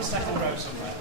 Second row somewhere.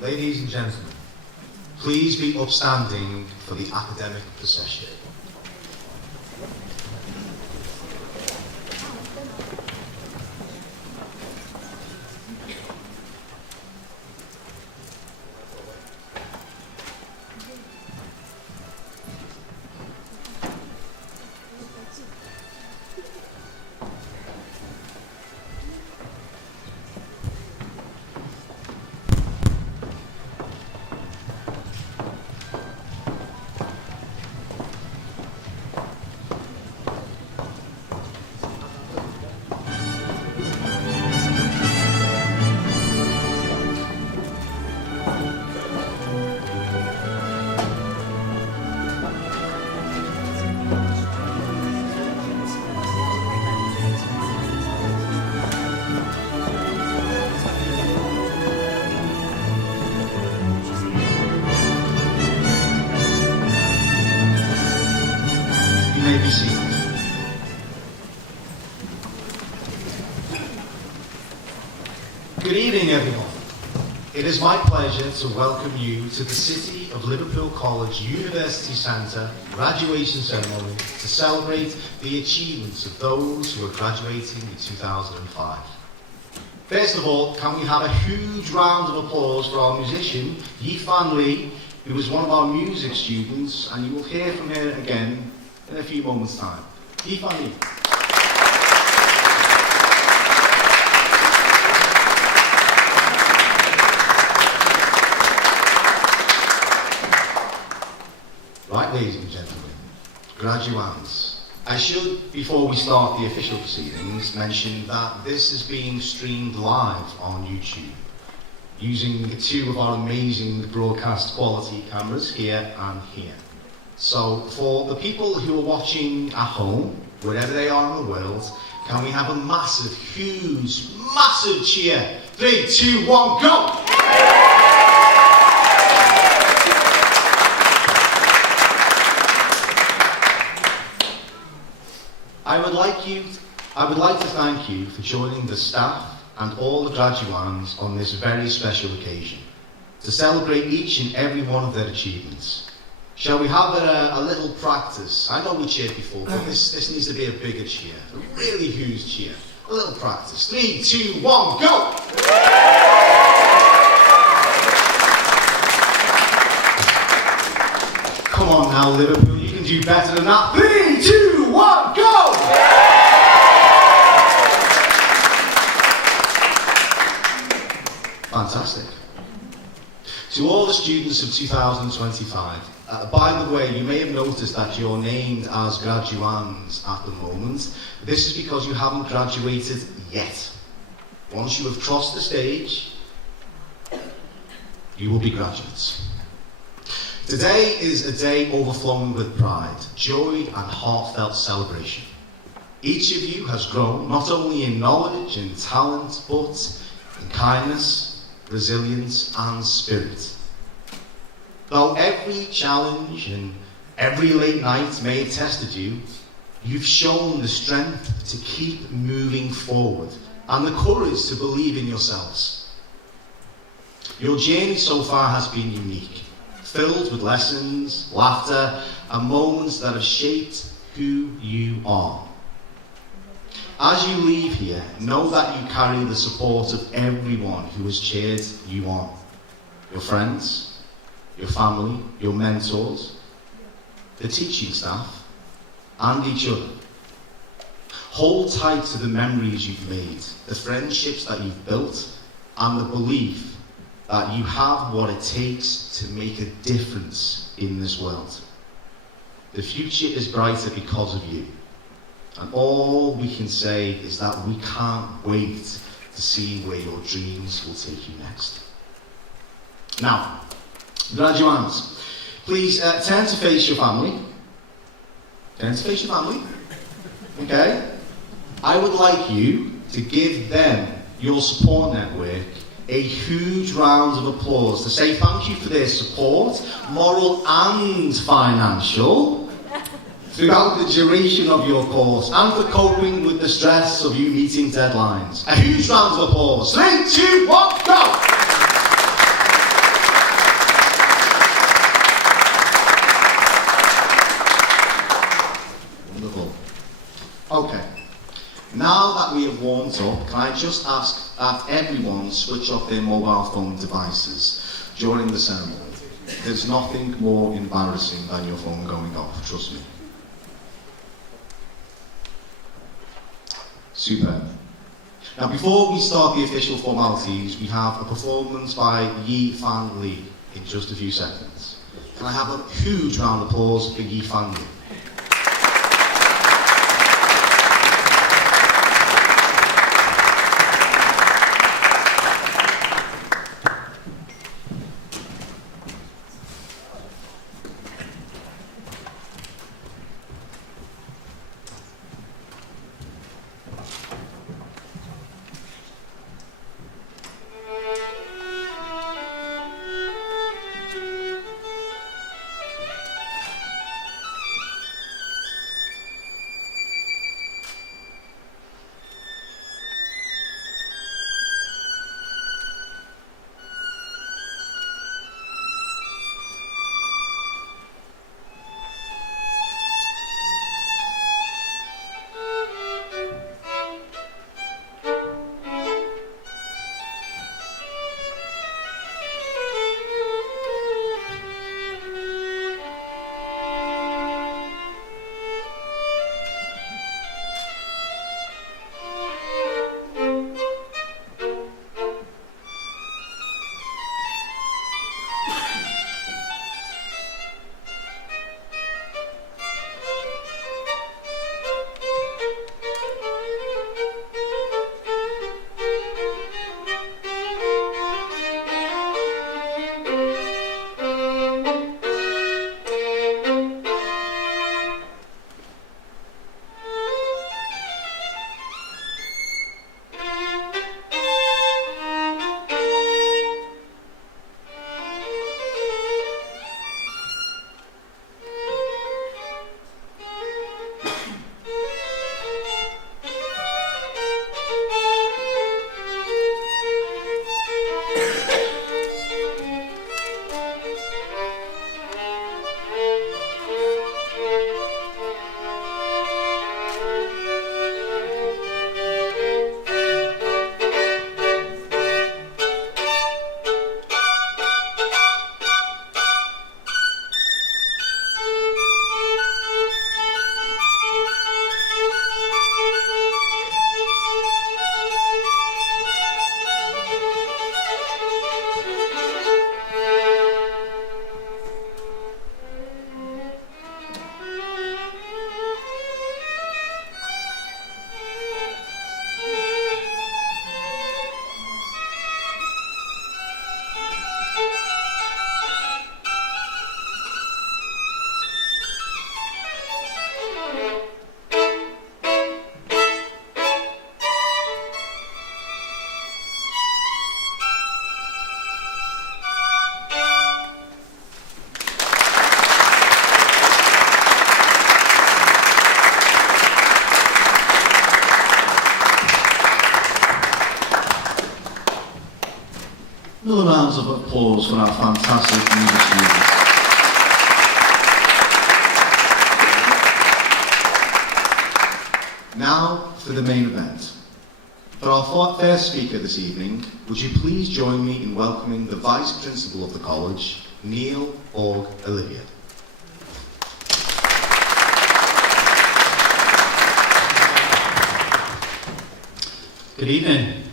Ladies and gentlemen, please be upstanding for the academic procession. Good evening, everyone. It is my pleasure to welcome you to the City of Liverpool College University Centre graduation ceremony to celebrate the achievements of those who are graduating in 2005. First of all, can we have a huge round of applause for our musician, Yifan Lee, who was one of our music students, and you will hear from her again in a few moments' time. Yifan Lee. Right, ladies and gentlemen, graduands, I should, before we start the official proceedings, mention that this is being streamed live on YouTube using two of our amazing broadcast quality cameras here and here. So for the people who are watching at home, wherever they are in the world, can we have a massive, huge, massive cheer? 3, 2, 1, go! I would like to thank you for joining the staff and all the graduands on this very special occasion to celebrate each and every one of their achievements. Shall we have a little practice? I know we cheered before, but this needs to be a bigger cheer, a really huge cheer. A little practice. 3, 2, 1, go! Come on now, Liverpool, you can do better than that. 3, 2, 1, go! Fantastic. To all the students of 2025, by the way, you may have noticed that you're named as graduands at the moment. This is because you haven't graduated yet. Once you have crossed the stage, you will be graduates. Today is a day overflowing with pride, joy and heartfelt celebration. Each of you has grown not only in knowledge and talent, but in kindness, resilience and spirit. Though every challenge and every late night may have tested you, you've shown the strength to keep moving forward and the courage to believe in yourselves. Your journey so far has been unique, filled with lessons, laughter, and moments that have shaped who you are. As you leave here, know that you carry the support of everyone who has cheered you on. Your friends, your family, your mentors, the teaching staff, and each other. Hold tight to the memories you've made, the friendships that you've built, and the belief that you have what it takes to make a difference in this world. The future is brighter because of you. And all we can say is that we can't wait to see where your dreams will take you next. Now, graduands, please turn to face your family. Turn to face your family. Okay? I would like you to give them, your support network, a huge round of applause to say thank you for their support, moral and financial, throughout the duration of your course, and for coping with the stress of you meeting deadlines. A huge round of applause. 3, 2, 1, go! Wonderful. Okay. Now that we have warmed up, can I just ask that everyone switch off their mobile phone devices during the ceremony? There's nothing more embarrassing than your phone going off, trust me. Super. Now, before we start the official formalities, we have a performance by Yi Fan Lee in just a few seconds. Can I have a huge round of applause for Yi Fan Lee? applause for our fantastic music students. Now for the main event. For our first speaker this evening, would you please join me in welcoming the Vice Principal of the College, Neil Org Olivia. Good evening,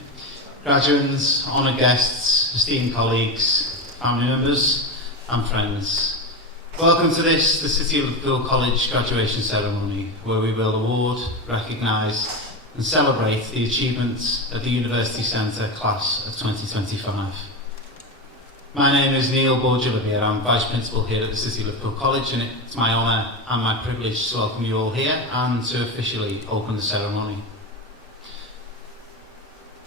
graduates, honoured guests, esteemed colleagues, family members and friends. Welcome to the City of Liverpool College graduation ceremony, where we will award, recognise and celebrate the achievements of the University Centre class of 2025. My name is Neil Org Olivia. I'm Vice Principal here at the City of Liverpool College, and it's my honour and my privilege to welcome you all here and to officially open the ceremony.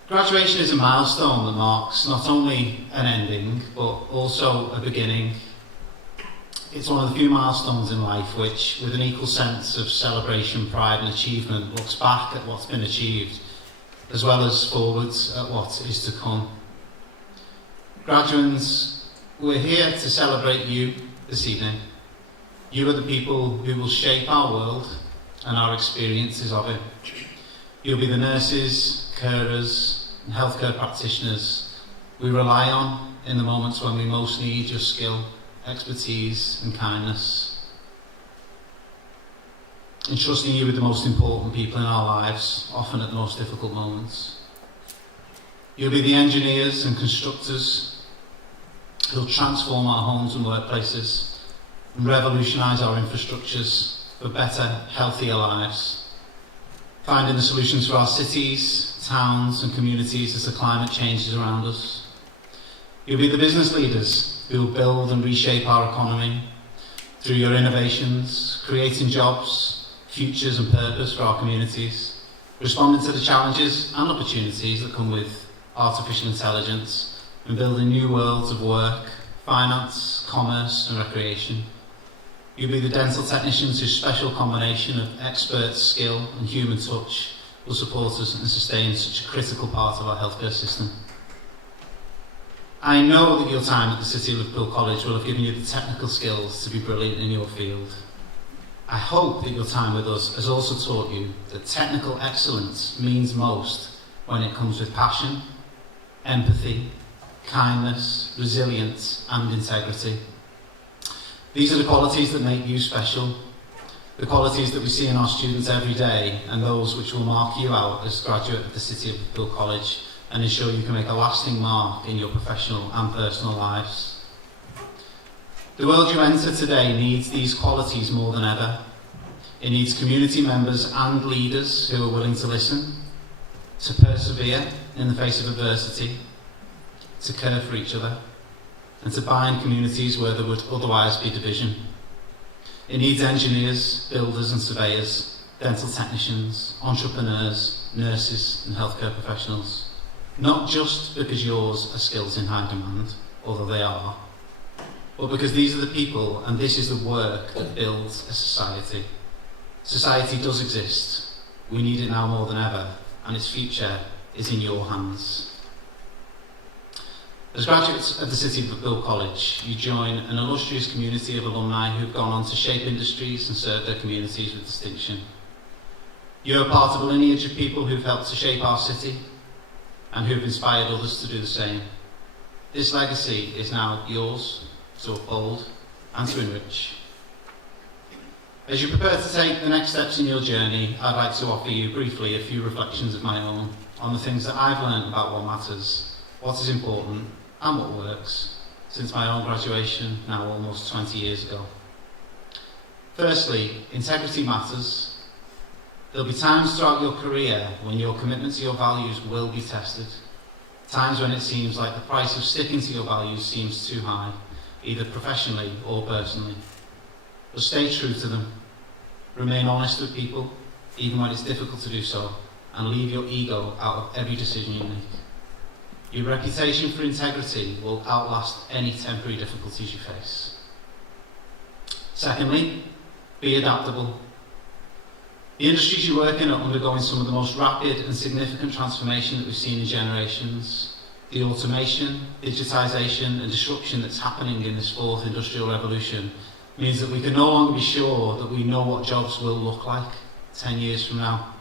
Graduation is a milestone that marks not only an ending, but also a beginning. It's one of the few milestones in life which, with an equal sense of celebration, pride and achievement, looks back at what's been achieved, as well as forwards at what is to come. Graduates, we're here to celebrate you this evening. You are the people who will shape our world and our experiences of it. You'll be the nurses, carers and healthcare practitioners we rely on in the moments when we most need your skill, expertise and kindness. Entrusting you with the most important people in our lives, often at the most difficult moments. You'll be the engineers and constructors who'll transform our homes and workplaces and revolutionise our infrastructures for better, healthier lives. Finding the solutions for our cities, towns and communities as the climate changes around us. You'll be the business leaders who will build and reshape our economy through your innovations, creating jobs, futures and purpose for our communities, responding to the challenges and opportunities that come with artificial intelligence, and building new worlds of work, finance, commerce and recreation. You'll be the dental technicians whose special combination of expert skill and human touch will support us and sustain such a critical part of our healthcare system. I know that your time at the City of Liverpool College will have given you the technical skills to be brilliant in your field. I hope that your time with us has also taught you that technical excellence means most when it comes with passion, empathy, kindness, resilience and integrity. These are the qualities that make you special, the qualities that we see in our students every day, and those which will mark you out as a graduate of the City of Liverpool College and ensure you can make a lasting mark in your professional and personal lives. The world you enter today needs these qualities more than ever. It needs community members and leaders who are willing to listen, to persevere in the face of adversity, to care for each other, and to bind communities where there would otherwise be division. It needs engineers, builders and surveyors, dental technicians, entrepreneurs, nurses and healthcare professionals. Not just because yours are skills in high demand, although they are, but because these are the people and this is the work that builds a society. Society does exist. We need it now more than ever, and its future is in your hands. As graduates of the City of Liverpool College, you join an illustrious community of alumni who have gone on to shape industries and serve their communities with distinction. You are part of a lineage of people who've helped to shape our city and who've inspired others to do the same. This legacy is now yours to uphold and to enrich. As you prepare to take the next steps in your journey, I'd like to offer you briefly a few reflections of my own on the things that I've learned about what matters, what is important and what works since my own graduation now almost 20 years ago. Firstly, integrity matters. There'll be times throughout your career when your commitment to your values will be tested. Times when it seems like the price of sticking to your values seems too high, either professionally or personally. But stay true to them. Remain honest with people, even when it's difficult to do so, and leave your ego out of every decision you make. Your reputation for integrity will outlast any temporary difficulties you face. Secondly, be adaptable. The industries you work in are undergoing some of the most rapid and significant transformation that we've seen in generations. The automation, digitisation and disruption that's happening in this fourth industrial revolution means that we can no longer be sure that we know what jobs will look like 10 years from now.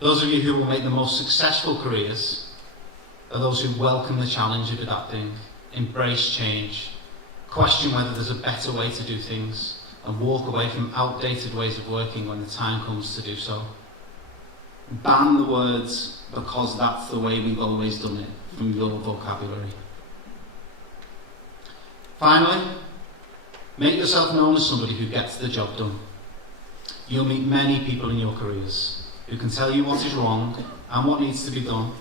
Those of you who will make the most successful careers are those who welcome the challenge of adapting, embrace change, question whether there's a better way to do things, and walk away from outdated ways of working when the time comes to do so. Ban the words "because that's the way we've always done it" from your vocabulary. Finally, make yourself known as somebody who gets the job done. You'll meet many people in your careers who can tell you what is wrong and what needs to be done,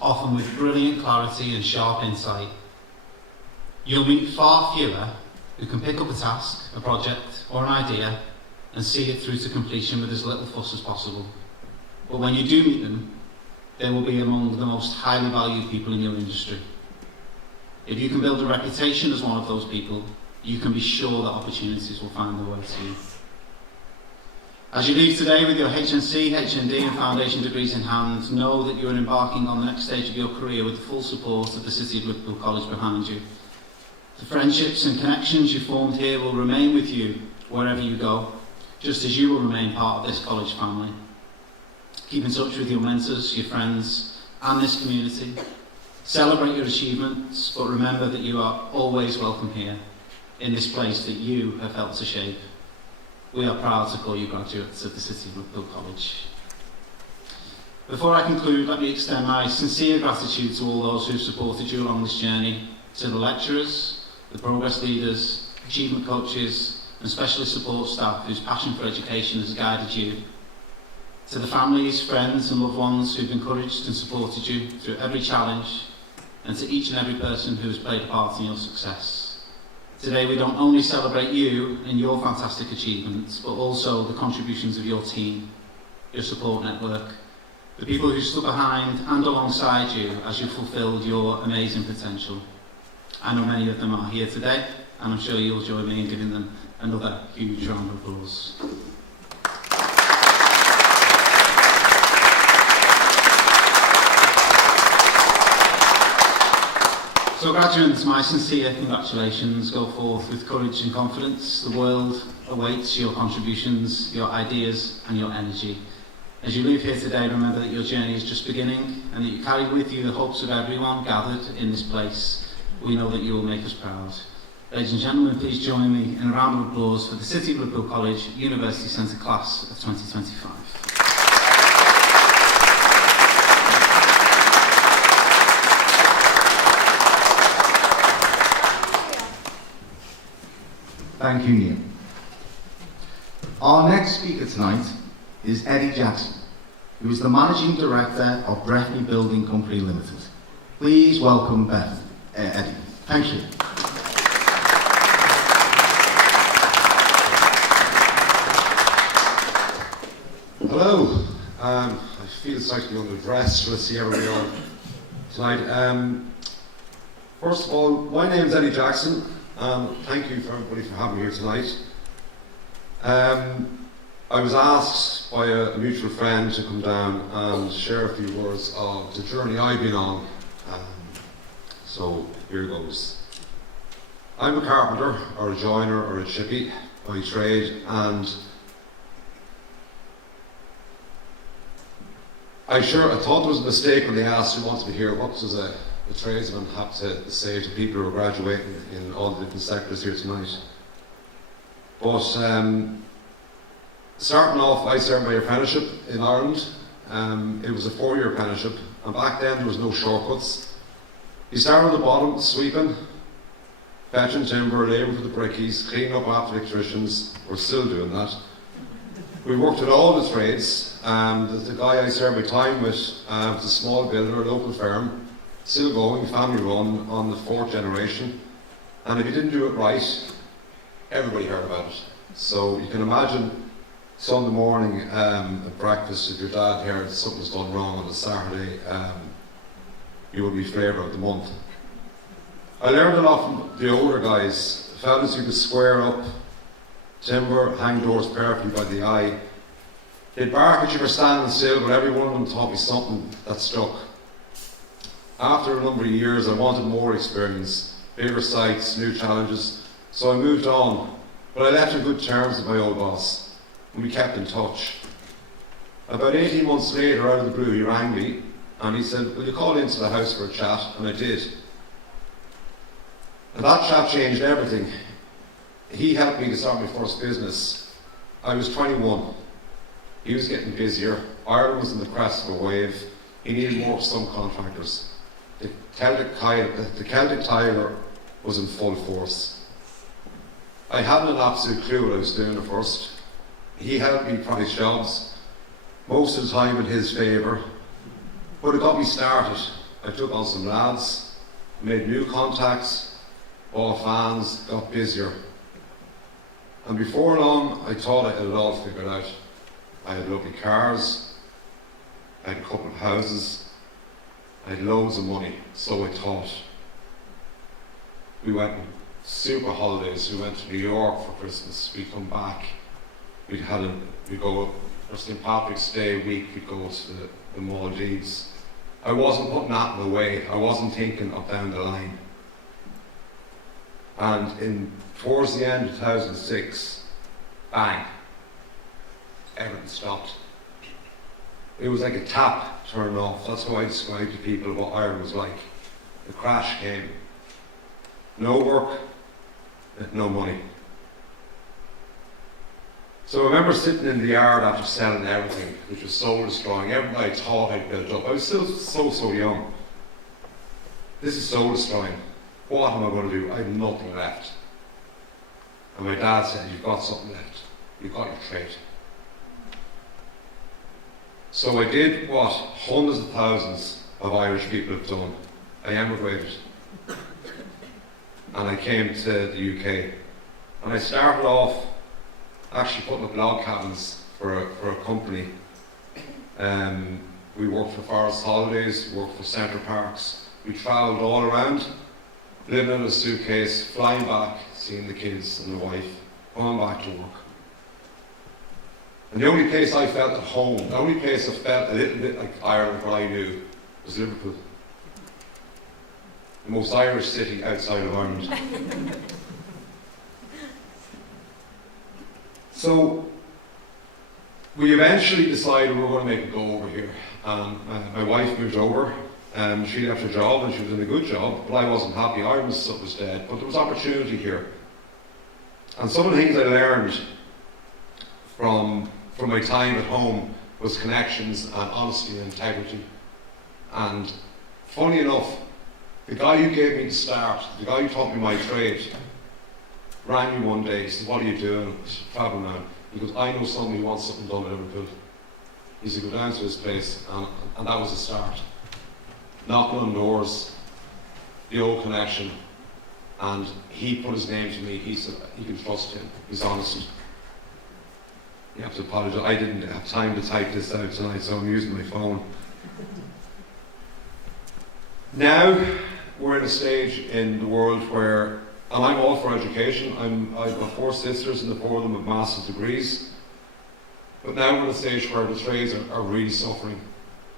often with brilliant clarity and sharp insight. You'll meet far fewer who can pick up a task, a project or an idea and see it through to completion with as little fuss as possible. But when you do meet them, they will be among the most highly valued people in your industry. If you can build a reputation as one of those people, you can be sure that opportunities will find their way to you. As you leave today with your HNC, HND and foundation degrees in hand, know that you are embarking on the next stage of your career with the full support of the City of Liverpool College behind you. The friendships and connections you formed here will remain with you wherever you go, just as you will remain part of this college family. Keep in touch with your mentors, your friends and this community. Celebrate your achievements, but remember that you are always welcome here, in this place that you have helped to shape. We are proud to call you graduates of the City of Liverpool College. Before I conclude, let me extend my sincere gratitude to all those who have supported you along this journey, to the lecturers, the progress leaders, achievement coaches and specialist support staff whose passion for education has guided you, to the families, friends and loved ones who've encouraged and supported you through every challenge, and to each and every person who has played a part in your success. Today we don't only celebrate you and your fantastic achievements, but also the contributions of your team, your support network, the people who stood behind and alongside you as you fulfilled your amazing potential. I know many of them are here today, and I'm sure you'll join me in giving them another huge round of applause. So graduates, my sincere congratulations. Go forth with courage and confidence. The world awaits your contributions, your ideas and your energy. As you leave here today, remember that your journey is just beginning and that you carry with you the hopes of everyone gathered in this place. We know that you will make us proud. Ladies and gentlemen, please join me in a round of applause for the City of Liverpool College University Centre Class of 2025. Thank you, Neil. Our next speaker tonight is Eddie Jackson, who is the Managing Director of Breffney Building Company Limited. Please welcome Eddie. Thank you. Hello. I feel slightly underdressed to see everybody on tonight. First of all, my name is Eddie Jackson. Thank you for everybody for having me here tonight. I was asked by a mutual friend to come down and share a few words of the journey I've been on. So here goes. I'm a carpenter, or a joiner, or a chippy by trade, and I thought it was a mistake when they asked who wants to be here. What does a tradesman have to say to people who are graduating in all the different sectors here tonight? But starting off, I served my apprenticeship in Ireland. It was a 4-year apprenticeship, and back then there was no shortcuts. You start on the bottom, sweeping, fetching timber, labouring for the brickies, cleaning up after electricians. We're still doing that. We worked with all the trades. The guy I served my time with was a small builder, a local firm, still going, family run, on the 4th generation. And if you didn't do it right, everybody heard about it. So you can imagine Sunday morning at breakfast, if your dad heard something's done wrong on a Saturday, you would be flavour of the month. I learned a lot from the older guys, the fellas who could square up timber, hang doors perfectly by the eye. They'd bark at you for standing still, but every one of them taught me something that stuck. After a number of years, I wanted more experience, bigger sites, new challenges, so I moved on. But I left on good terms with my old boss, and we kept in touch. About 18 months later, out of the blue, he rang me, and he said, will you call into the house for a chat? And I did. And that chat changed everything. He helped me to start my first business. I was 21. He was getting busier. Ireland was in the crest of a wave. He needed more subcontractors. The Celtic Tiger was in full force. I hadn't an absolute clue what I was doing at first. He helped me price jobs, most of the time in his favour, but it got me started. I took on some lads, made new contacts, bought vans, got busier. And before long, I thought I had it all figured out. I had lovely cars, I had a couple of houses, I had loads of money, so I thought. We went on super holidays. We went to New York for Christmas. We'd come back. We'd go for St. Patrick's Day week. We'd go to the Maldives. I wasn't putting that away. I wasn't thinking up down the line. And towards the end of 2006, bang, everything stopped. It was like a tap turned off. That's how I describe to people what Ireland was like. The crash came. No work, no money. So I remember sitting in the yard after selling everything, which was soul destroying. Everything I thought I'd built up. I was still so young. This is soul destroying. What am I going to do? I have nothing left. And my dad said, you've got something left. You've got your trade. So I did what hundreds of thousands of Irish people have done. I emigrated. And I came to the UK. And I started off actually putting up log cabins for a company. We worked for Forest Holidays, we worked for Centre Parks. We travelled all around, living in a suitcase, flying back, seeing the kids and the wife, going back to work. And the only place I felt at home, the only place I felt a little bit like Ireland, what I knew, was Liverpool. The most Irish city outside of Ireland. So we eventually decided we were going to make a go over here. My wife moved over. She left her job and she was in a good job, but I wasn't happy. Ireland was dead, but there was opportunity here. And some of the things I learned from my time at home was connections and honesty and integrity. And funny enough, the guy who gave me the start, the guy who taught me my trade, rang me one day. He said, what are you doing? I said, travel man. He goes, I know somebody who wants something done in Liverpool. He said, go down to his place, and that was the start. Knocking on doors, the old connection, and he put his name to me. He said, you can trust him, he's honest. You have to apologise, I didn't have time to type this out tonight, so I'm using my phone. Now, we're in a stage in the world where, and I'm all for education, I've got 4 sisters and the 4 of them have master's degrees, but now we're in a stage where the trades are really suffering.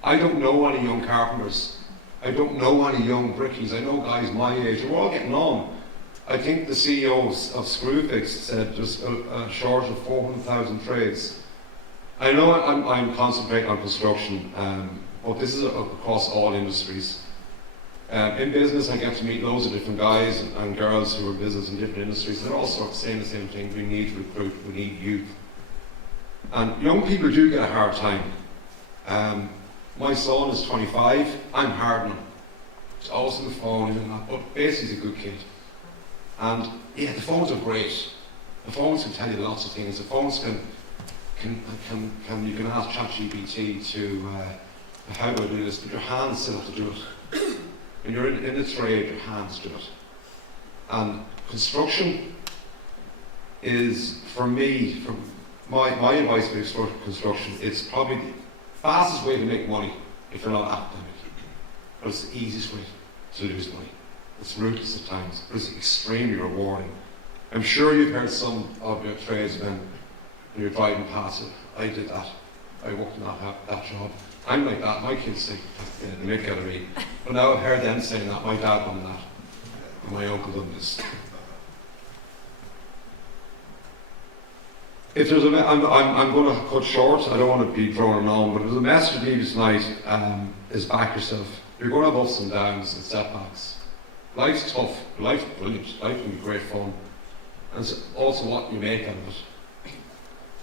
I don't know any young carpenters, I don't know any young brickies, I know guys my age, we're all getting on. I think the CEO of Screwfix said there's a shortage of 400,000 trades. I know I'm concentrating on construction, but this is across all industries. In business, I get to meet loads of different guys and girls who are in business in different industries. They're all sort of saying the same thing. We need to recruit, we need youth. And young people do get a hard time. My son is 25, I'm hard on him. He's always on the phone and that, but basically he's a good kid. And yeah, the phones are great. The phones can tell you lots of things. The phones you can ask ChatGPT to, how do I do this, but your hands still have to do it. When you're in a trade, your hands do it. And construction is, for me, my advice for construction, it's probably the fastest way to make money if you're not academic. But it's the easiest way to lose money. It's ruthless at times, but it's extremely rewarding. I'm sure you've heard some of your tradesmen when you're driving past it. I did that. I worked in that job. I'm like that, my kids think they make out of me. But now I've heard them saying that, my dad done that, and my uncle done this. If there's I'm going to cut short, I don't want to be drawn on, but if there's a message to leave you tonight, is back yourself. You're going to have ups and downs and setbacks. Life's tough, life's brilliant, life can be great fun. And it's also what you make out of it.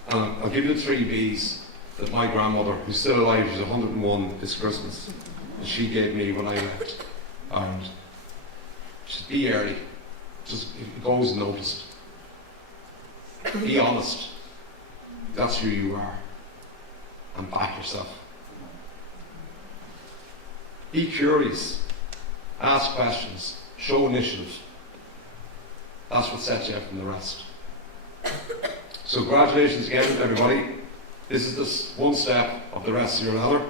And I'll give you the 3 B's that my grandmother, who's still alive, she's 101 this Christmas, and she gave me when I left Ireland. She said, be early, just it goes unnoticed. Be honest, that's who you are, and back yourself. Be curious, ask questions, show initiative. That's what sets you out from the rest. So congratulations again, everybody. This is just one step of the rest of your ladder.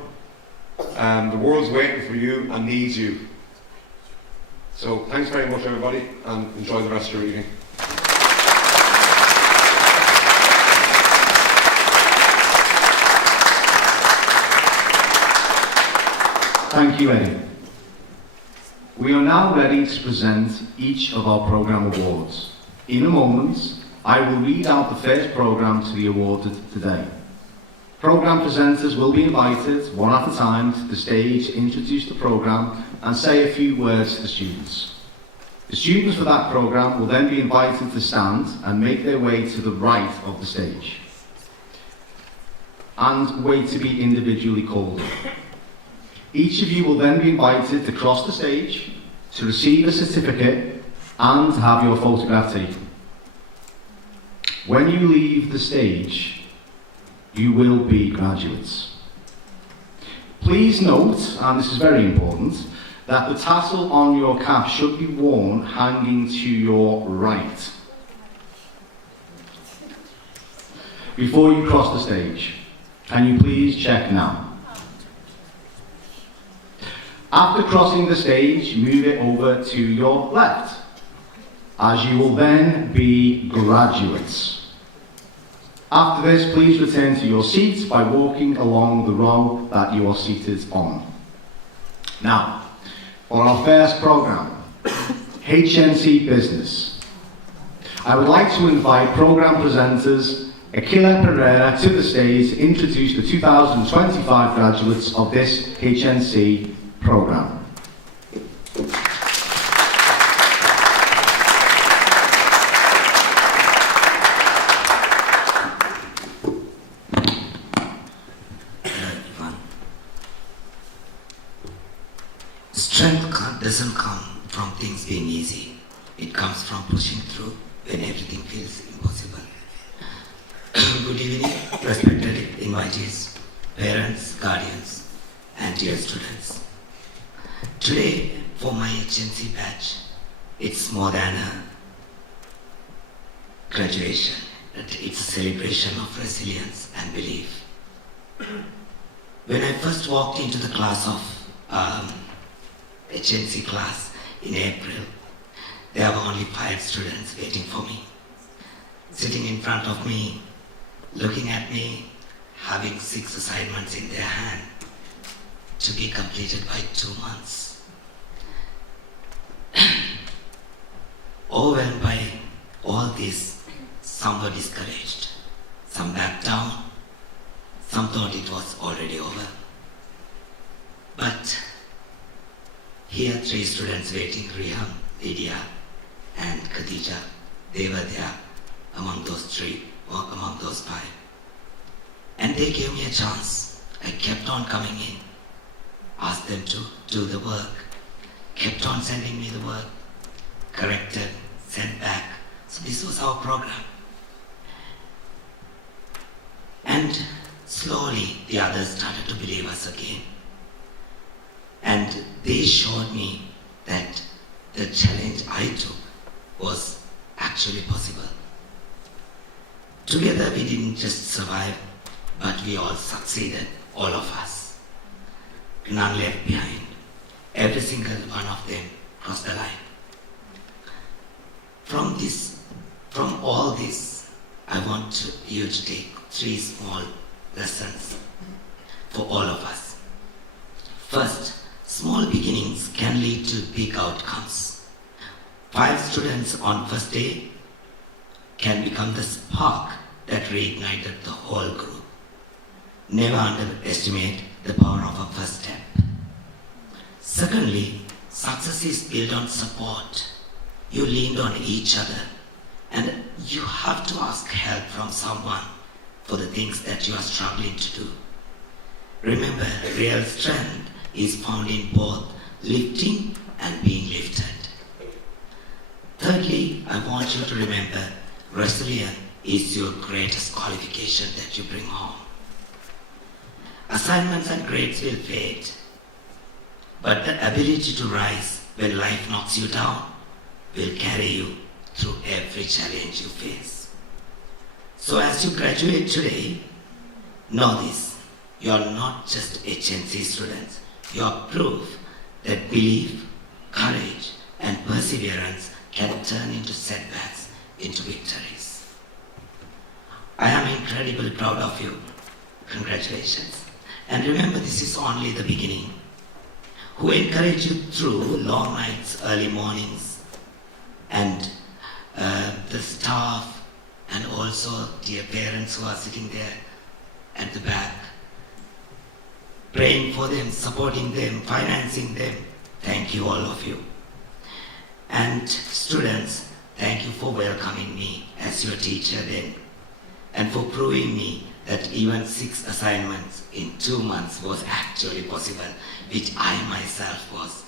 The world's waiting for you and needs you. So thanks very much, everybody, and enjoy the rest of your evening. Thank you, Eddie. We are now ready to present each of our programme awards. In a moment, I will read out the first programme to be awarded today. Programme presenters will be invited, one at a time, to the stage to introduce the programme and say a few words to the students. The students for that programme will then be invited to stand and make their way to the right of the stage and wait to be individually called in. Each of you will then be invited to cross the stage, to receive a certificate and to have your photograph taken. When you leave the stage, you will be graduates. Please note, and this is very important, that the tassel on your cap should be worn hanging to your right before you cross the stage. Can you please check now? After crossing the stage, move it over to your left, as you will then be graduates. After this, please return to your seats by walking along the row that you are seated on. Now, for our first programme, HNC Business. I would like to invite programme presenters Akila Pereira to the stage to introduce the 2025 graduates of this HNC programme. Strength doesn't come from things being easy. It comes from pushing through when everything feels impossible. Good evening, respected invitees, parents, guardians, and dear students. Today, for my HNC batch, it's more than a graduation. It's a celebration of resilience and belief. When I first walked into the class of HNC class in April, there were only 5 students waiting for me. Sitting in front of me, looking at me, having 6 assignments in their hand to be completed by 2 months. Overwhelmed by all this, some were discouraged, some backed down, some thought it was already over. But here 3 students waiting, Riham, Lydia and Khadija, they were there among those 3 or among those 5. And they gave me a chance. I kept on coming in, asked them to do the work, kept on sending me the work, corrected, sent back. So this was our program. And slowly the others started to believe us again. And they showed me that the challenge I took was actually possible. Together we didn't just survive, but we all succeeded, all of us. None left behind. Every single one of them crossed the line. From all this, I want you to take 3 small lessons for all of us. First, small beginnings can lead to big outcomes. 5 students on first day can become the spark that reignited the whole group. Never underestimate the power of a first step. Secondly, success is built on support. You leaned on each other, and you have to ask help from someone for the things that you are struggling to do. Remember, real strength is found in both lifting and being lifted. Thirdly, I want you to remember, resilience is your greatest qualification that you bring home. Assignments and grades will fade, but the ability to rise when life knocks you down will carry you through every challenge you face. So as you graduate today, know this, you are not just HNC students, you are proof that belief, courage, and perseverance can turn into setbacks into victories. I am incredibly proud of you. Congratulations. And remember, this is only the beginning. Who encourage you through long nights, early mornings, and the staff, and also dear parents who are sitting there at the back, praying for them, supporting them, financing them. Thank you, all of you. And students, thank you for welcoming me as your teacher then, and for proving me that even 6 assignments in 2 months was actually possible, which I myself was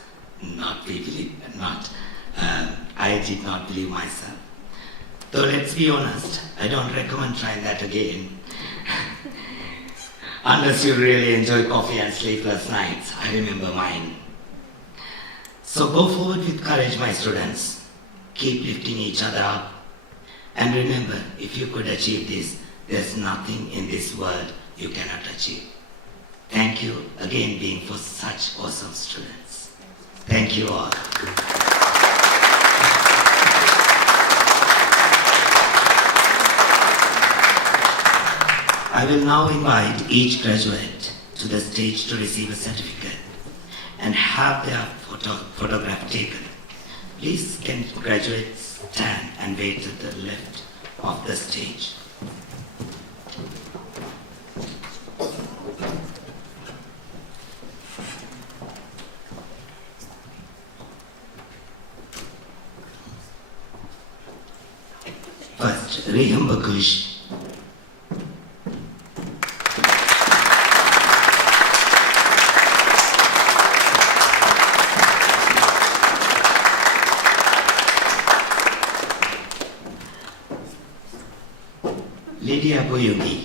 I did not believe myself. Though let's be honest, I don't recommend trying that again. Unless you really enjoy coffee and sleepless nights. I remember mine. So go forward with courage, my students. Keep lifting each other up. And remember, if you could achieve this, there's nothing in this world you cannot achieve. Thank you again being for such awesome students. Thank you all. I will now invite each graduate to the stage to receive a certificate and have their photograph taken. Please can graduates stand and wait to the left of the stage. First, Reham Bakush. Lydia Boyugi.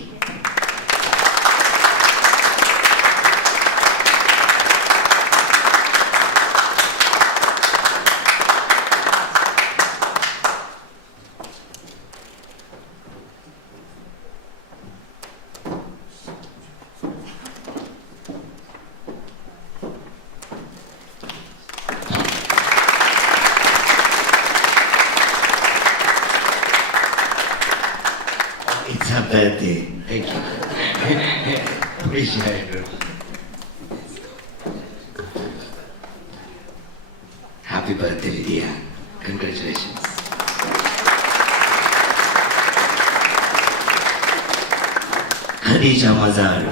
It's her birthday. Thank you. Appreciate it. Happy birthday, Lydia. Congratulations. Khadija Mazar.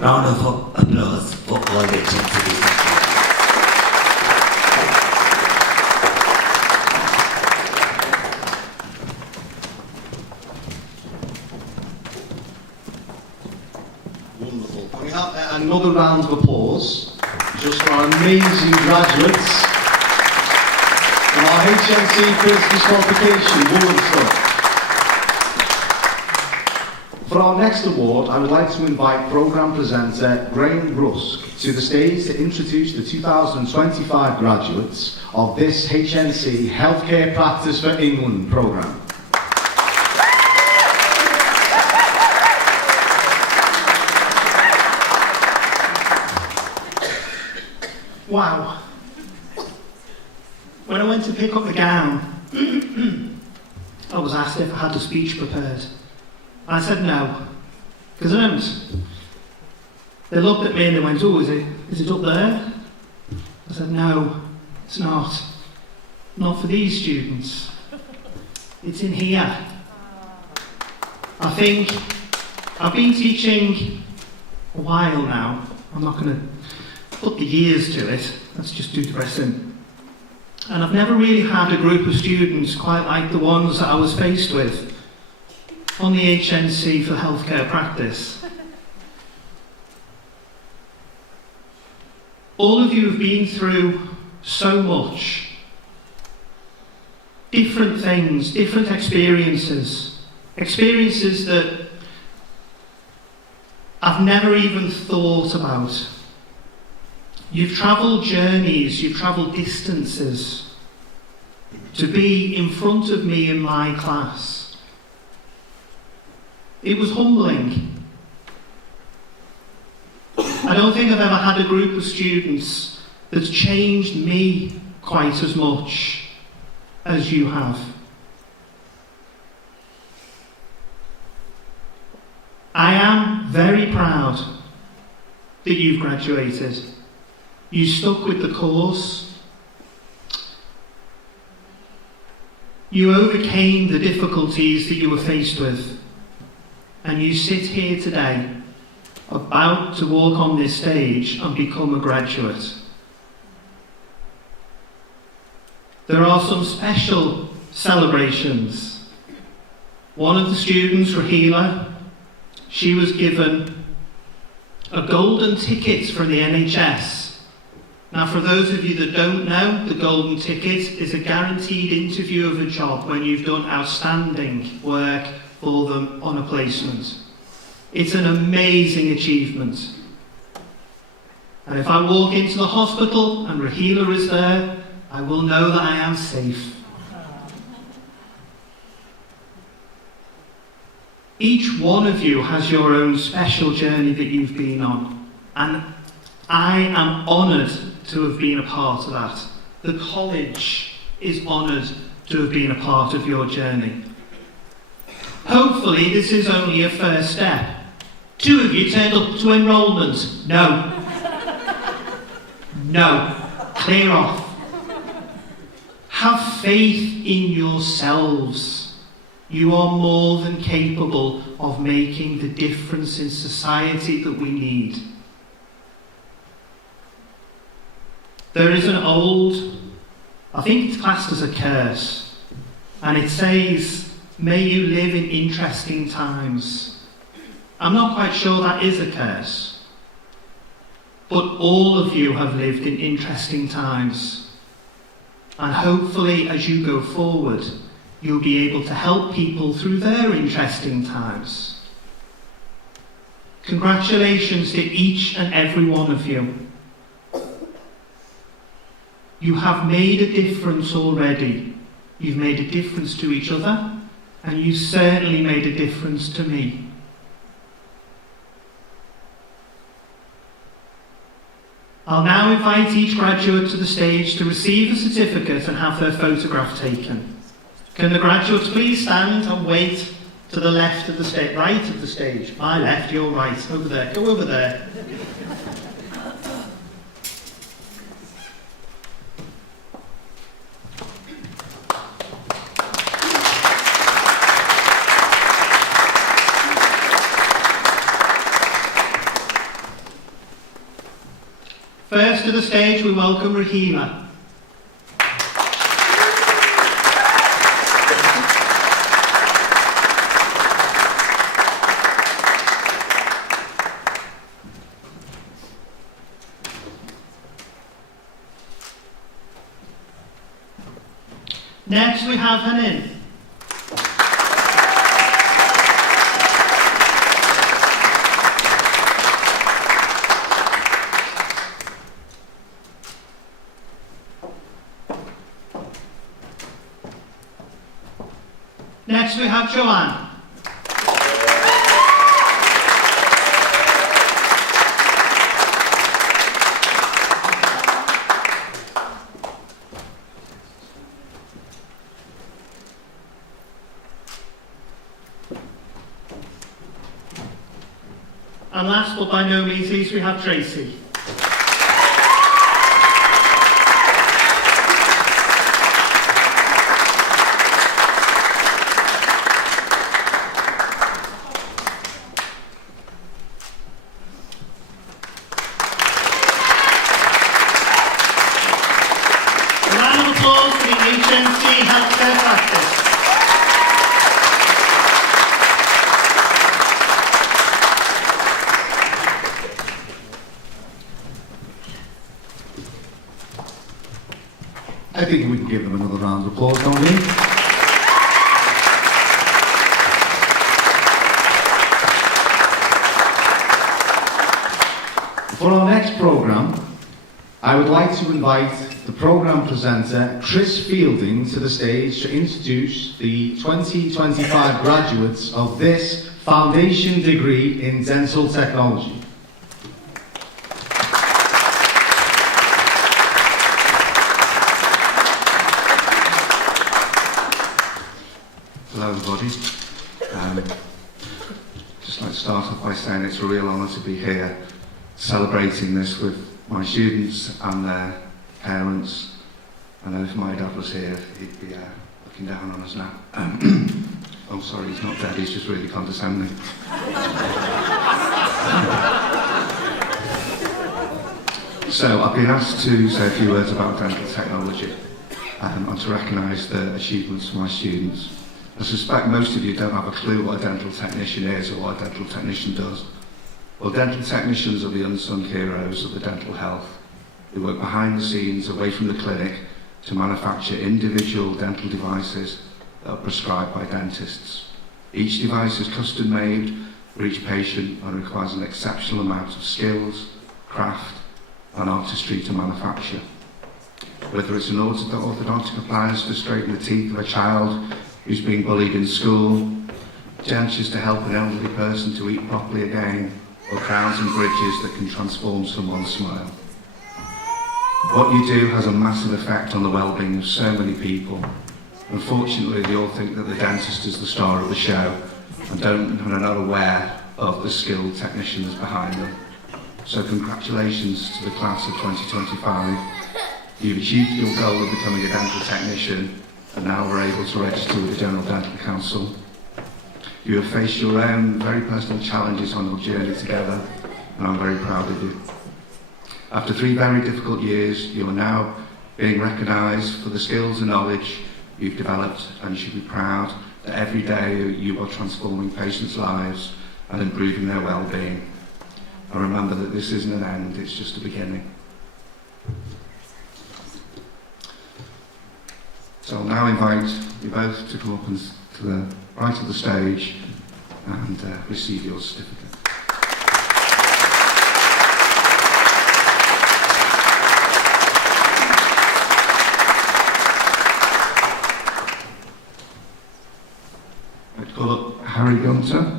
Round of applause for all the HNCs. Wonderful. Can we have another round of applause just for our amazing graduates from our HNC first disqualification. Wonderful stuff. For our next award, I would like to invite programme presenter Graham Rusk to the stage to introduce the 2025 graduates of this HNC Healthcare Practice for England programme. Wow. When I went to pick up the gown, I was asked if I had a speech prepared. I said no, because I don't. They looked at me and they went, "Oh, is it up there?" I said, "No, it's not. Not for these students. It's in here." I think I've been teaching a while now. I'm not going to put the years to it. That's just too depressing. And I've never really had a group of students quite like the ones that I was faced with on the HNC for healthcare practice. All of you have been through so much. Different things, different experiences. Experiences that I've never even thought about. You've travelled journeys, you've travelled distances to be in front of me in my class. It was humbling. I don't think I've ever had a group of students that's changed me quite as much as you have. I am very proud that you've graduated. You stuck with the course. You overcame the difficulties that you were faced with. And you sit here today, about to walk on this stage and become a graduate. There are some special celebrations. One of the students, Rahila, she was given a golden ticket from the NHS. Now, for those of you that don't know, the golden ticket is a guaranteed interview of a job when you've done outstanding work for them on a placement. It's an amazing achievement. And if I walk into the hospital and Rahila is there, I will know that I am safe. Each one of you has your own special journey that you've been on. And I am honoured to have been a part of that. The college is honoured to have been a part of your journey. Hopefully this is only a first step. 2 of you turned up to enrolment. No. No. Clear off. Have faith in yourselves. You are more than capable of making the difference in society that we need. There is an old, I think it's classed as a curse, and it says, "May you live in interesting times." I'm not quite sure that is a curse, but all of you have lived in interesting times, and hopefully as you go forward, you'll be able to help people through their interesting times. Congratulations to each and every one of you. You have made a difference already. You've made a difference to each other, and you certainly made a difference to me. I'll now invite each graduate to the stage to receive a certificate and have their photograph taken. Can the graduates please stand and wait to the left of the stage, right of the stage? My left, your right, over there. Go over there. First to the stage, we welcome Rahima. Next, we have Hanin. Next we have Joanne. And last but by no means least, we have Tracy. A round of applause for the HNC Healthcare Practice. I think we can give them another round of applause, don't we? For our next programme, I would like to invite the programme presenter, Chris Fielding, to the stage to introduce the 2025 graduates of this foundation degree in dental technology. Hello everybody. Just like to start off by saying it's a real honour to be here celebrating this with my students and their parents. I know if my dad was here he'd be looking down on us now. Oh sorry, he's not dead, he's just really condescending. So I've been asked to say a few words about dental technology and to recognise the achievements of my students. I suspect most of you don't have a clue what a dental technician is or what a dental technician does. Well, dental technicians are the unsung heroes of the dental health. They work behind the scenes, away from the clinic, to manufacture individual dental devices that are prescribed by dentists. Each device is custom made for each patient and requires an exceptional amount of skills, craft and artistry to manufacture. Whether it's an orthodontic appliance to straighten the teeth of a child who's being bullied in school, dentures to help an elderly person to eat properly again, or crowns and bridges that can transform someone's smile. What you do has a massive effect on the well-being of so many people. Unfortunately, they all think that the dentist is the star of the show and are not aware of the skilled technicians behind them. So congratulations to the class of 2025. You've achieved your goal of becoming a dental technician, and now we're able to register with the General Dental Council. You have faced your own very personal challenges on your journey together, and I'm very proud of you. After 3 very difficult years, you are now being recognised for the skills and knowledge you've developed, and you should be proud that every day you are transforming patients' lives and improving their well-being. And remember that this isn't an end, it's just a beginning. So I'll now invite you both to come up and to the right of the stage and receive your certificate. I'd call up Harry Gunter.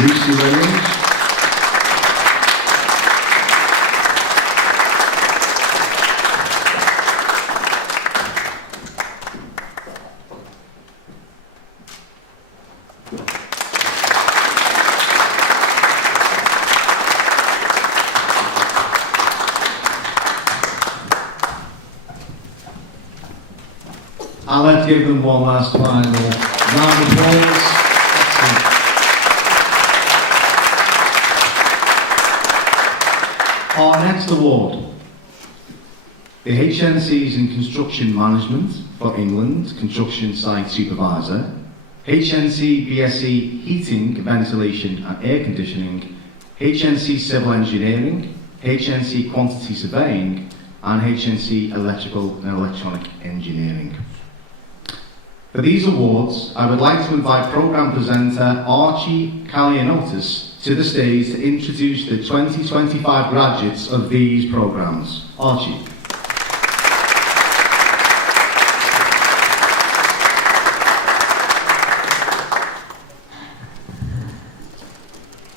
Lucy Williams. And let's give them one last final round of applause. Our next award, the HNC's in Construction Management for England, Construction Site Supervisor, HNC BSc Heating, Ventilation and Air Conditioning, HNC Civil Engineering, HNC Quantity Surveying and HNC Electrical and Electronic Engineering. For these awards, I would like to invite programme presenter Archie Kalianotis to the stage to introduce the 2025 graduates of these programmes. Archie.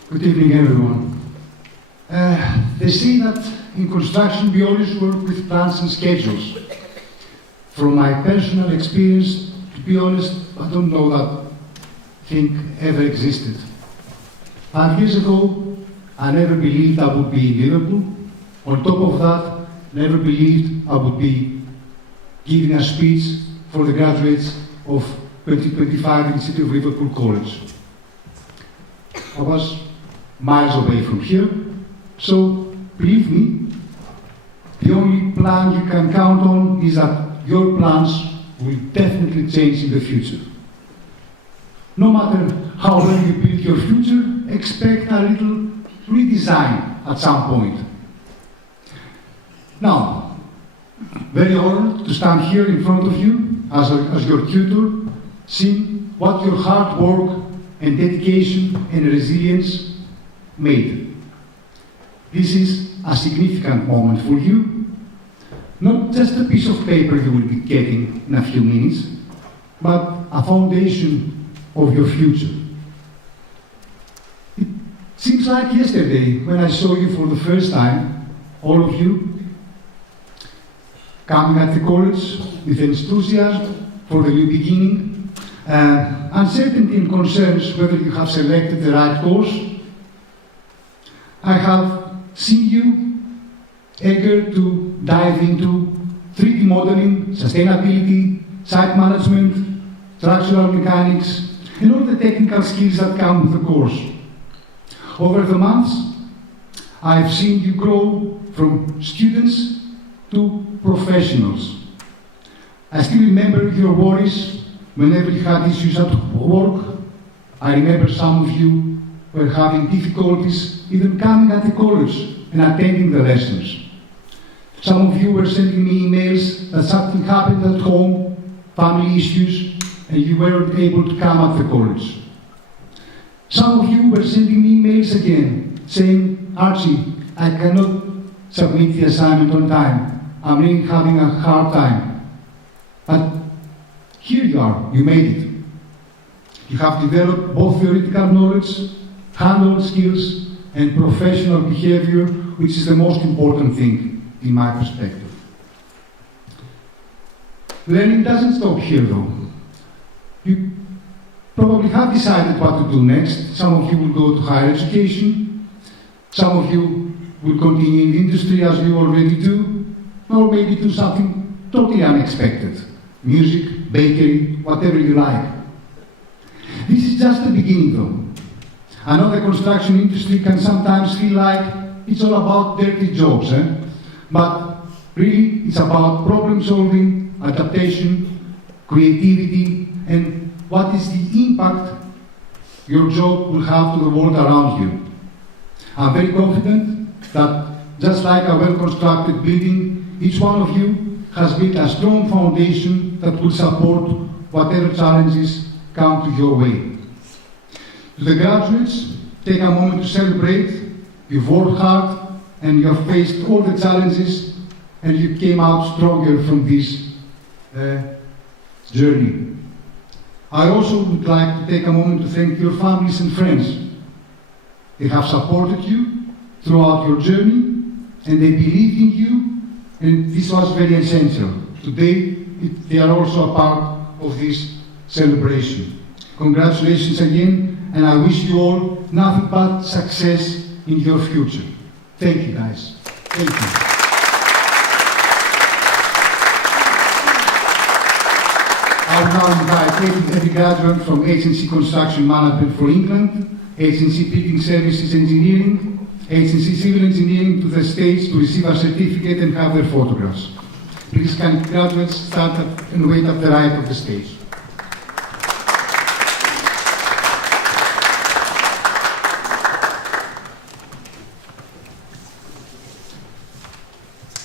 Good evening, everyone. They say that in construction we always work with plans and schedules. From my personal experience, to be honest, I don't know that thing ever existed. 5 years ago, I never believed I would be in Liverpool. On top of that, never believed I would be giving a speech for the graduates of 2025 in the city of Liverpool College. I was miles away from here, so believe me, the only plan you can count on is that your plans will definitely change in the future. No matter how well you build your future, expect a little redesign at some point. Now, very honored to stand here in front of you as your tutor, seeing what your hard work and dedication and resilience made. This is a significant moment for you. Not just a piece of paper you will be getting in a few minutes, but a foundation of your future. It seems like yesterday when I saw you for the first time, all of you, coming at the college with enthusiasm for the new beginning, uncertainty and concerns whether you have selected the right course. I have seen you eager to dive into 3D modeling, sustainability, site management, structural mechanics, and all the technical skills that come with the course. Over the months, I've seen you grow from students to professionals. I still remember your worries whenever you had issues at work. I remember some of you were having difficulties even coming at the college and attending the lessons. Some of you were sending me emails that something happened at home, family issues, and you weren't able to come at the college. Some of you were sending me emails again, saying, Archie, I cannot submit the assignment on time. I'm really having a hard time. But here you are, you made it. You have developed both theoretical knowledge, hands-on skills, and professional behavior, which is the most important thing in my perspective. Learning doesn't stop here though. You probably have decided what to do next. Some of you will go to higher education, some of you will continue in the industry as you already do, or maybe do something totally unexpected. Music, bakery, whatever you like. This is just the beginning though. I know the construction industry can sometimes feel like it's all about dirty jobs, but really it's about problem solving, adaptation, creativity, and what is the impact your job will have to the world around you. I'm very confident that just like a well-constructed building, each one of you has built a strong foundation that will support whatever challenges come to your way. To the graduates, take a moment to celebrate. You've worked hard and you have faced all the challenges and you came out stronger from this journey. I also would like to take a moment to thank your families and friends. They have supported you throughout your journey and they believed in you, and this was very essential. Today, they are also a part of this celebration. Congratulations again, and I wish you all nothing but success in your future. Thank you, guys. Thank you. I will now invite every graduate from HNC Construction Management for England, HNC Building Services Engineering, HNC Civil Engineering to the stage to receive a certificate and have their photographs. Please can graduates stand up and wait at the right of the stage.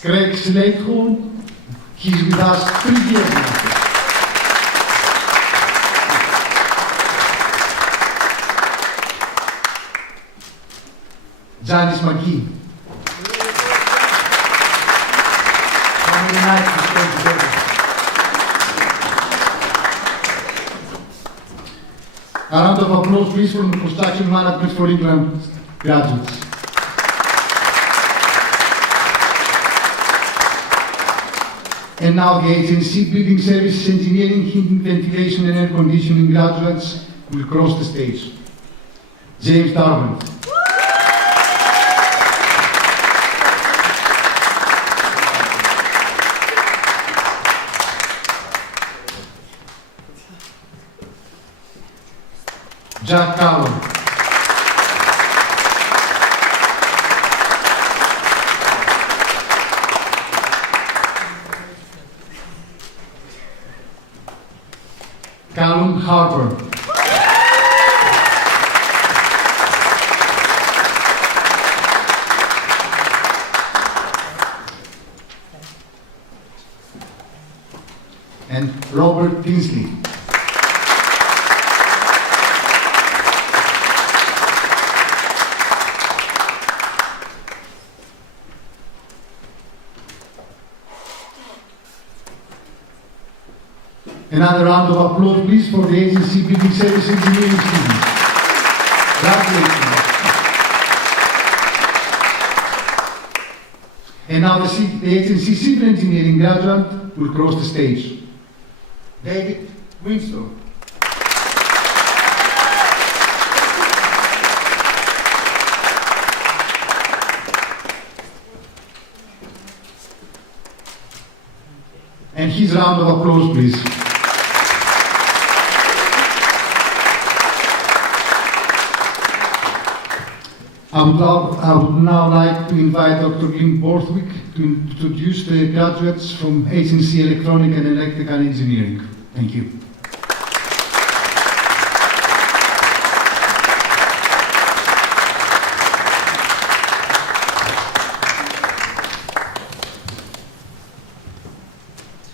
Greg Slateholm, he's with us 3 years now. Janice McGee. How many nights we spent together? A round of applause, please, from the Construction Management for England graduates. And now the agency Building Services Engineering, Heating, Ventilation and Air Conditioning graduates will cross the stage. James Darwin. Jack Callum. Callum Harper. And Robert Tinsley. Another round of applause, please, for the agency Building Services Engineering students. Congratulations. And now the agency Civil Engineering graduate will cross the stage. David Winston. And his round of applause, please. I would now like to invite Dr. Lynn Borthwick to introduce the graduates from HNC Electronic and Electrical Engineering. Thank you.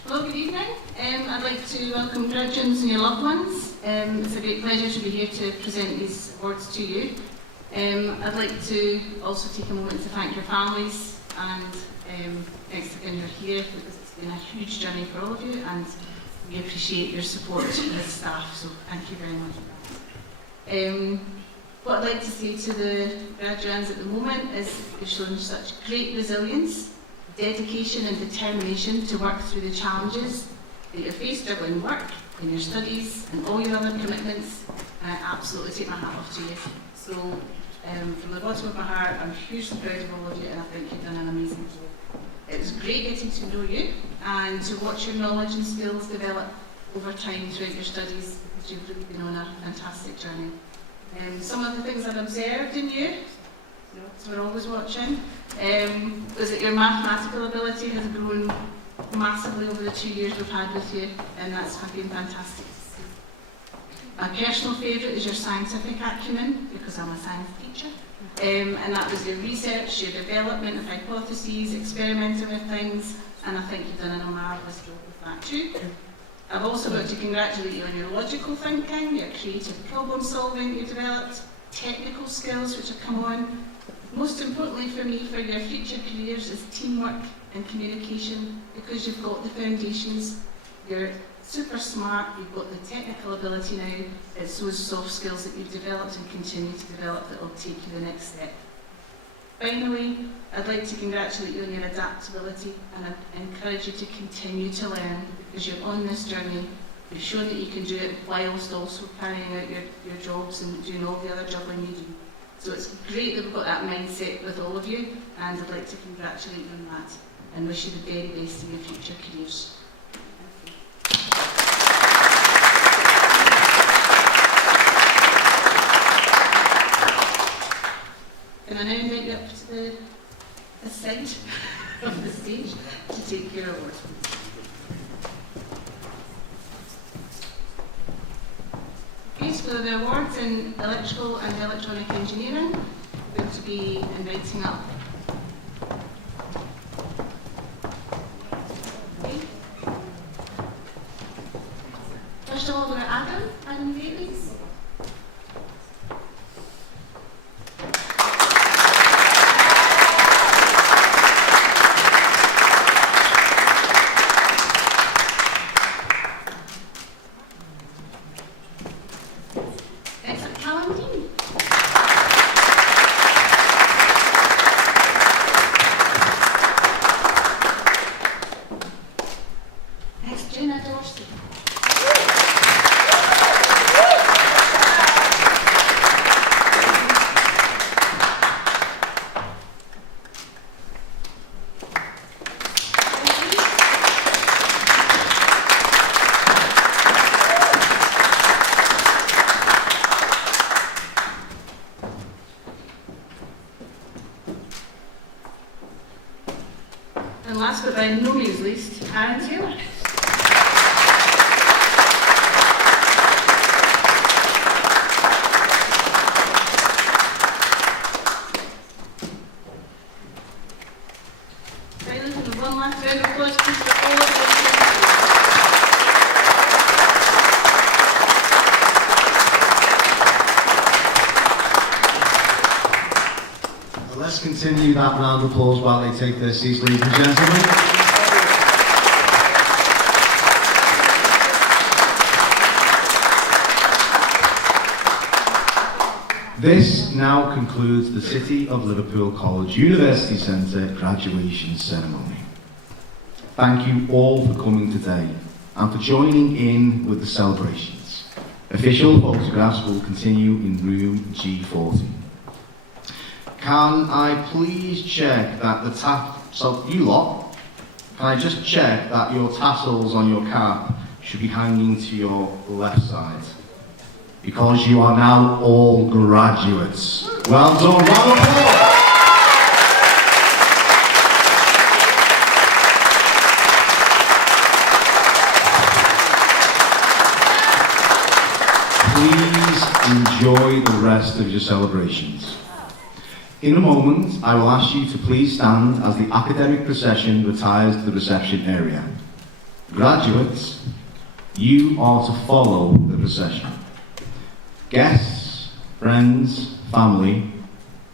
Hello, good evening. I'd like to welcome graduates and your loved ones. It's a great pleasure to be here to present these awards to you. I'd like to also take a moment to thank your families and thanks again you're here because it's been a huge journey for all of you and we appreciate your support as staff, so thank you very much for that. What I'd like to say to the graduates at the moment is you've shown such great resilience, dedication and determination to work through the challenges that you face juggling work and your studies and all your other commitments. I absolutely take my hat off to you. So from the bottom of my heart, I'm hugely proud of all of you and I think you've done an amazing job. It was great getting to know you and to watch your knowledge and skills develop over time throughout your studies because you've really been on a fantastic journey. Some of the things I've observed in you, so we're always watching, was that your mathematical ability has grown massively over the 2 years we've had with you and that's been fantastic. My personal favourite is your scientific acumen, because I'm a science teacher, and that was your research, your development of hypotheses, experimenting with things, and I think you've done a marvellous job with that too. I've also got to congratulate you on your logical thinking, your creative problem solving you developed, technical skills which have come on. Most importantly for me, for your future careers, is teamwork and communication, because you've got the foundations, you're super smart, you've got the technical ability now, it's those soft skills that you've developed and continue to develop that will take you the next step. Finally, I'd like to congratulate you on your adaptability and I encourage you to continue to learn because you're on this journey. You've shown that you can do it whilst also carrying out your jobs and doing all the other juggling you do. So it's great that we've got that mindset with all of you and I'd like to congratulate you on that and wish you the very best in your future careers. Can I now invite you up to the side of the stage to take your award? Okay, so the awards in electrical and electronic engineering, we're going to be inviting up. Okay. First of all, we're Adam Davies. And last but by no means least, Aaron Taylor. Right, let's have one last round of applause please for all of you. Let's continue that round of applause while they take their seats, ladies and gentlemen. This now concludes the City of Liverpool College University Centre graduation ceremony. Thank you all for coming today and for joining in with the celebrations. Official photographs will continue in room G40. Can I please check that so you lot, can I just check that your tassels on your cap should be hanging to your left side? Because you are now all graduates. Well done, round of applause. Please enjoy the rest of your celebrations. In a moment, I will ask you to please stand as the academic procession retires to the reception area. Graduates, you are to follow the procession. Guests, friends, family,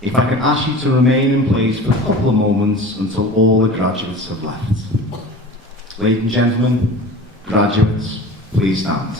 if I can ask you to remain in place for a couple of moments until all the graduates have left. Ladies and gentlemen, graduates, please stand.